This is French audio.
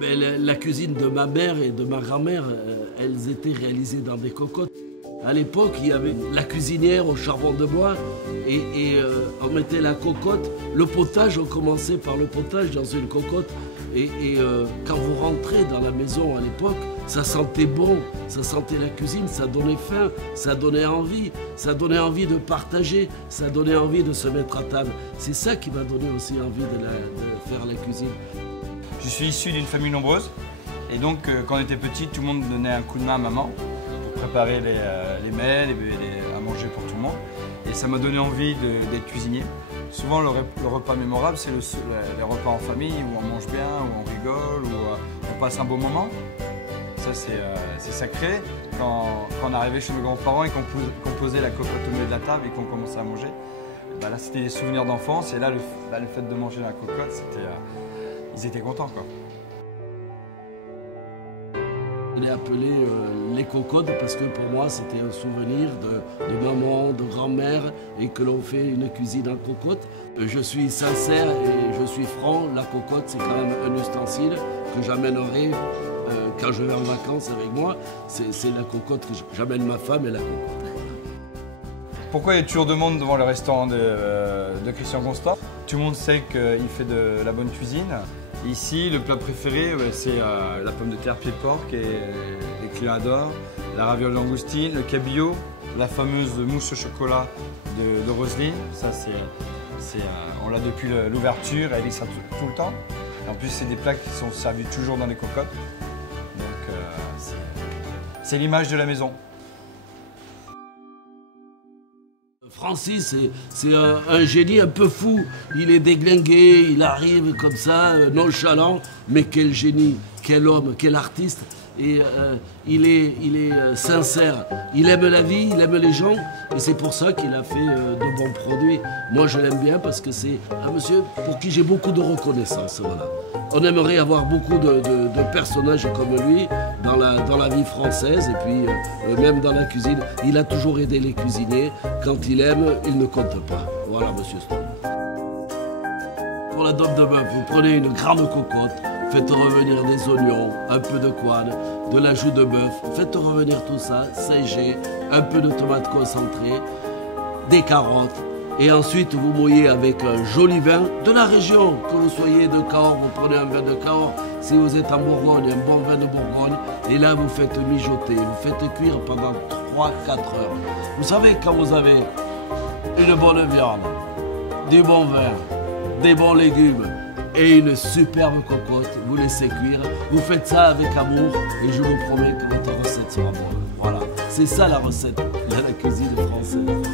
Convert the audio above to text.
Mais la cuisine de ma mère et de ma grand-mère, elles étaient réalisées dans des cocottes. À l'époque, il y avait la cuisinière au charbon de bois et on mettait la cocotte. Le potage, on commençait par le potage dans une cocotte. Quand vous rentrez dans la maison à l'époque, ça sentait bon, ça sentait la cuisine, ça donnait faim, ça donnait envie de partager, ça donnait envie de se mettre à table. C'est ça qui m'a donné aussi envie de faire la cuisine. Je suis issu d'une famille nombreuse et donc quand on était petit, tout le monde donnait un coup de main à maman pour préparer les mets, à manger pour tout le monde. Et ça m'a donné envie d'être cuisinier. Souvent le repas mémorable, c'est les repas en famille où on mange bien, où on rigole, où on passe un beau moment. Ça c'est sacré. Quand on arrivait chez mes grands-parents et qu'on posait la cocotte au milieu de la table et qu'on commençait à manger, bah là c'était des souvenirs d'enfance et là le fait de manger la cocotte, ils étaient contents quoi. Je l'ai appelé les cocottes parce que pour moi c'était un souvenir de maman, de grand-mère et que l'on fait une cuisine en cocotte. Je suis sincère et je suis franc, la cocotte c'est quand même un ustensile que j'amènerai quand je vais en vacances avec moi. C'est la cocotte que j'amène ma femme et la cocotte. Pourquoi il y a toujours de monde devant le restaurant de Christian Constant? Tout le monde sait qu'il fait de la bonne cuisine. Ici, le plat préféré, c'est la pomme de terre pied de porc et les clients adorent, la raviole langoustine, le cabillaud, la fameuse mousse au chocolat de Roselyne. Ça, on l'a depuis l'ouverture, elle existe tout le temps. Et en plus, c'est des plats qui sont servis toujours dans les cocottes. Donc, c'est l'image de la maison. Francis, c'est un génie un peu fou. Il est déglingué, il arrive comme ça, nonchalant. Mais quel génie, quel homme, quel artiste. Et il est sincère. Il aime la vie, il aime les gens. Et c'est pour ça qu'il a fait de bons produits. Moi, je l'aime bien parce que c'est un monsieur pour qui j'ai beaucoup de reconnaissance. Voilà. On aimerait avoir beaucoup de personnages comme lui dans la vie française et puis même dans la cuisine. Il a toujours aidé les cuisiniers. Quand il aime, il ne compte pas. Voilà, monsieur Stone. Pour la dôme de bœuf, vous prenez une grande cocotte, faites revenir des oignons, un peu de couenne, de la joue de bœuf, faites revenir tout ça, sécher, un peu de tomate concentrée, des carottes. Et ensuite, vous mouillez avec un joli vin de la région. Que vous soyez de Cahors, vous prenez un vin de Cahors. Si vous êtes en Bourgogne, un bon vin de Bourgogne. Et là, vous faites mijoter, vous faites cuire pendant 3-4 heures. Vous savez, quand vous avez une bonne viande, du bon vin, des bons légumes et une superbe cocotte, vous laissez cuire. Vous faites ça avec amour et je vous promets que votre recette sera bonne. Voilà, c'est ça la recette de la cuisine française.